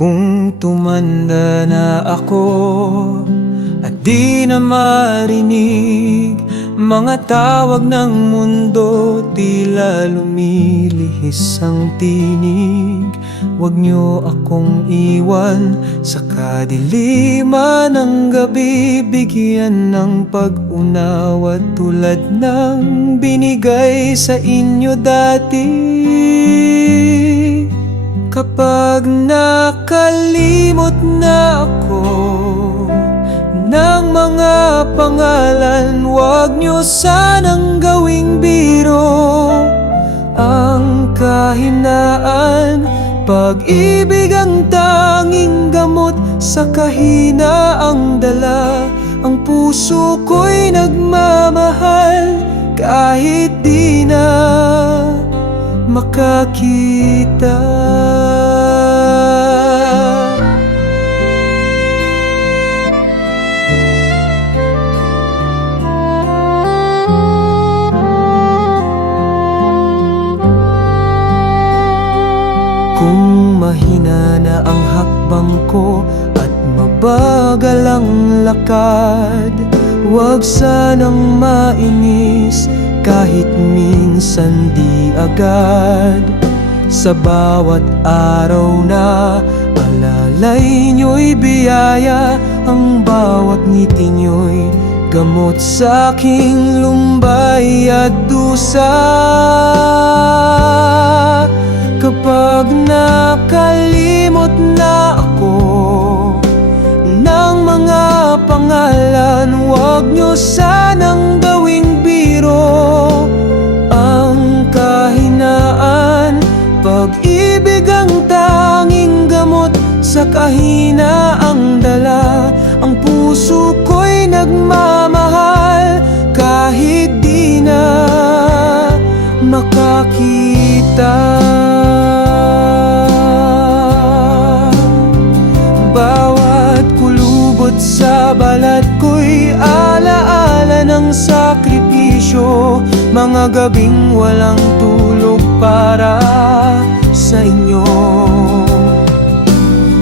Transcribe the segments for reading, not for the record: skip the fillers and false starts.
Kung tumanda na ako at di na marinig mga tawag ng mundo, tila lumilihis ang tinig. Huwag niyo akong iwan sa kadiliman ng gabi. Bigyan ng pag-unawa tulad ng binigay sa inyo dati. Kapag nakalimot na ako ng mga pangalan, huwag niyo sanang gawing biro ang kahinaan. Pag-ibig ang tanging gamot sa kahinaang dala. Ang puso ko'y nagmamahal kahit di na makakita. Kung mahina na ang hakbang ko at mabagal ang lakad, huwag sanang mainis kahit minsan di agad. Sa bawat araw na alalay nyo'y biyaya, ang bawat ngiti nyo'y gamot sa aking lumbay at dusa. Kapag nakalimot na ako ng mga pangalan, huwag niyo sanang gawing biro ang kahinaan. Pag-ibig ang tanging gamot sa kahinaang dala. Ang puso ko'y nagmamahal kahit di na makakita. Bawat kulubot sa balat ko'y alaala ng sakripisyo. Mga gabing walang tulog para sa inyo.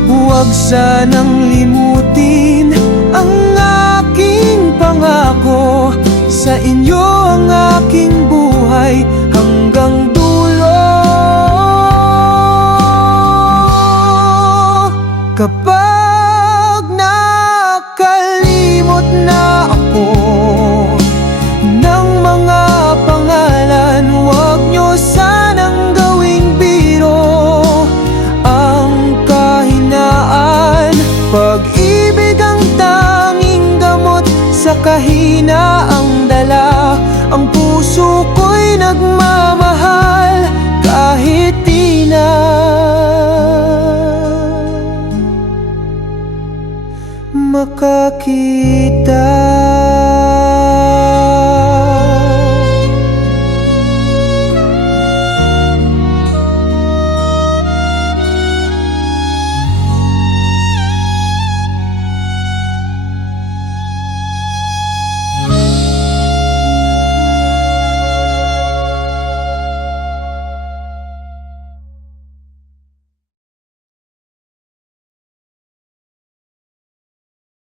Huwag sanang limutin ang aking pangako sa inyo.